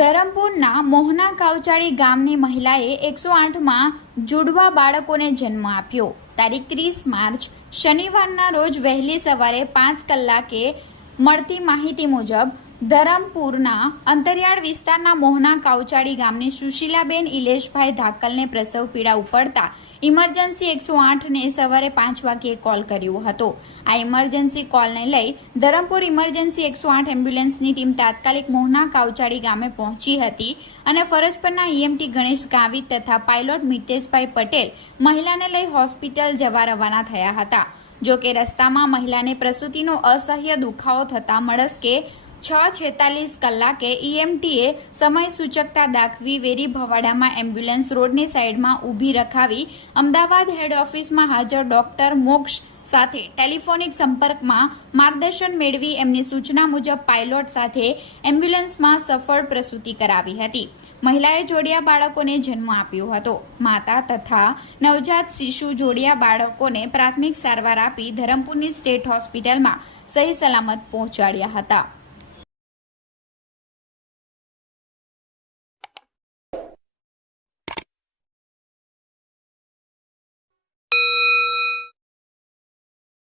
ધરમપુરના મોહના કાવચાળી ગામની મહિલાએ એકસો આઠમાં જુડવા બાળકોને જન્મ આપ્યો. તારીખ ત્રીસ માર્ચ, શનિવારના રોજ વહેલી સવારે પાંચ કલાકે મળતી માહિતી મુજબ ધરમપુરના અંતરિયાળ વિસ્તારના મોહના કાવચાળી ગામની સુશીલાબેન ઇલેશભાઈ ધાકલને પ્રસવ પીડા ઉપડતા ઇમરજન્સી એકસો આઠને સવારે પાંચ વાગ્યે કોલ કર્યો હતો. આ ઇમરજન્સી કોલને લઈ ધરમપુર ઇમરજન્સી એકસો આઠ એમ્બ્યુલન્સની ટીમ તાત્કાલિક મોહના કાવચાળી ગામે પહોંચી હતી અને ફરજ પરના ઈએમટી ગણેશ ગાવિત તથા પાયલોટ મિતેશભાઈ પટેલ મહિલાને લઈ હોસ્પિટલ જવા રવાના થયા હતા. જોકે રસ્તામાં મહિલાને પ્રસૂતિનો અસહ્ય દુખાવો થતા મળસ્કે છ છેતાલીસ કલાકે ઈએમટીએ સમય સૂચકતા દાખવી વેરી ભવાડામાં એમ્બ્યુલન્સ રોડની સાઈડમાં ઊભી રખાવી અમદાવાદ હેડ ઓફિસમાં હાજર ડોક્ટર મોક્ષ સાથે ટેલિફોનિક સંપર્કમાં માર્ગદર્શન મેળવી એમની સૂચના મુજબ પાયલોટ સાથે એમ્બ્યુલન્સમાં સફળ પ્રસૂતિ કરાવી હતી. મહિલાએ જોડિયા બાળકોને જન્મ આપ્યો હતો. માતા તથા નવજાત શિશુ જોડિયા બાળકોને પ્રાથમિક સારવાર આપી ધરમપુરની સ્ટેટ હોસ્પિટલમાં સહી સલામત પહોંચાડ્યા હતા.